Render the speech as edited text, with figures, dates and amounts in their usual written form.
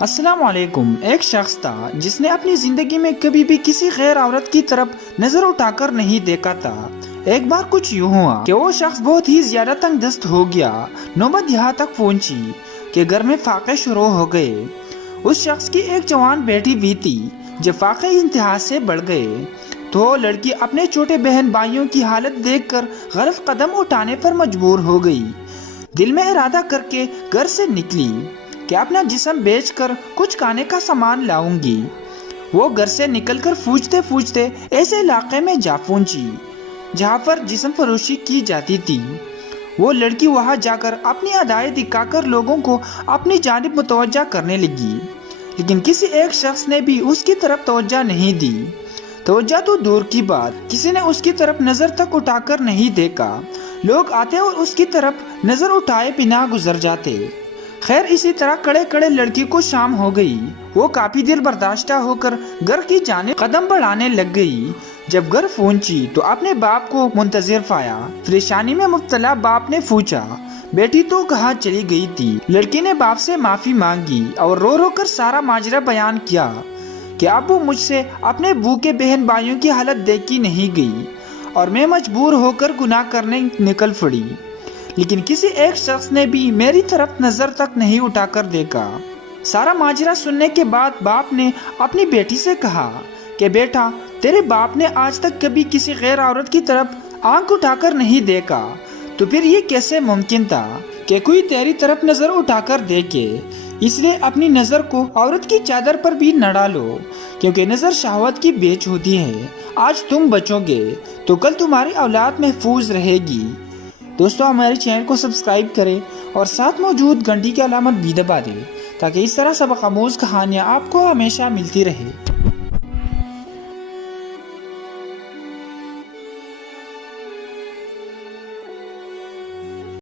السلام علیکم۔ ایک شخص تھا جس نے اپنی زندگی میں کبھی بھی کسی غیر عورت کی طرف نظر اٹھا کر نہیں دیکھا تھا۔ ایک بار کچھ یوں ہوا کہ وہ شخص بہت ہی زیادہ تنگ دست ہو گیا۔ نوبت یہاں تک پہنچی کہ گھر میں فاقے شروع ہو گئے۔ اس شخص کی ایک جوان بیٹی بھی تھی۔ جب فاقے انتہا سے بڑھ گئے تو وہ لڑکی اپنے چھوٹے بہن بھائیوں کی حالت دیکھ کر غلط قدم اٹھانے پر مجبور ہو گئی۔ دل میں ارادہ کر کے گھر سے نکلی کہ اپنا جسم بیچ کر کچھ کھانے کا سامان لاؤں گی۔ وہ گھر سے نکل کر پھوچتے پھوچتے ایسے علاقے میں جا پہنچی جہاں پر جسم فروشی کی جاتی تھی۔ وہ لڑکی وہاں جا کر اپنی ادائیں دکھا کر لوگوں کو اپنی جانب متوجہ کرنے لگی، لیکن کسی ایک شخص نے بھی اس کی طرف توجہ نہیں دی۔ توجہ تو دور کی بات، کسی نے اس کی طرف نظر تک اٹھا کر نہیں دیکھا۔ لوگ آتے اور اس کی طرف نظر اٹھائے بنا گزر جاتے۔ خیر اسی طرح کڑے کڑے لڑکی کو شام ہو گئی۔ وہ کافی دیر برداشتہ ہو کر گھر کی جانب قدم بڑھانے لگ گئی۔ جب گھر پہنچی تو اپنے باپ کو منتظر پایا۔ پریشانی میں مبتلا باپ نے پوچھا، بیٹی تو کہاں چلی گئی تھی؟ لڑکی نے باپ سے معافی مانگی اور رو رو کر سارا ماجرا بیان کیا کہ ابو مجھ سے اپنے بھوکے بہن بھائیوں کی حالت دیکھی نہیں گئی اور میں مجبور ہو کر گناہ کرنے نکل پڑی، لیکن کسی ایک شخص نے بھی میری طرف نظر تک نہیں اٹھا کر دیکھا۔ سارا ماجرا سننے کے بعد باپ نے اپنی بیٹی سے کہا کہ بیٹا، تیرے باپ نے آج تک کبھی کسی غیر عورت کی طرف آنکھ اٹھا کر نہیں دیکھا، تو پھر یہ کیسے ممکن تھا کہ کوئی تیری طرف نظر اٹھا کر دیکھے؟ اس لیے اپنی نظر کو عورت کی چادر پر بھی نہ ڈالو، کیونکہ نظر شہوت کی بیچ ہوتی ہے۔ آج تم بچو گے تو کل تمہاری اولاد محفوظ رہے گی۔ دوستو، ہمارے چینل کو سبسکرائب کریں اور ساتھ موجود گھنٹی کی علامت بھی دبا دیں تاکہ اس طرح سبق آموز کہانیاں آپ کو ہمیشہ ملتی رہے۔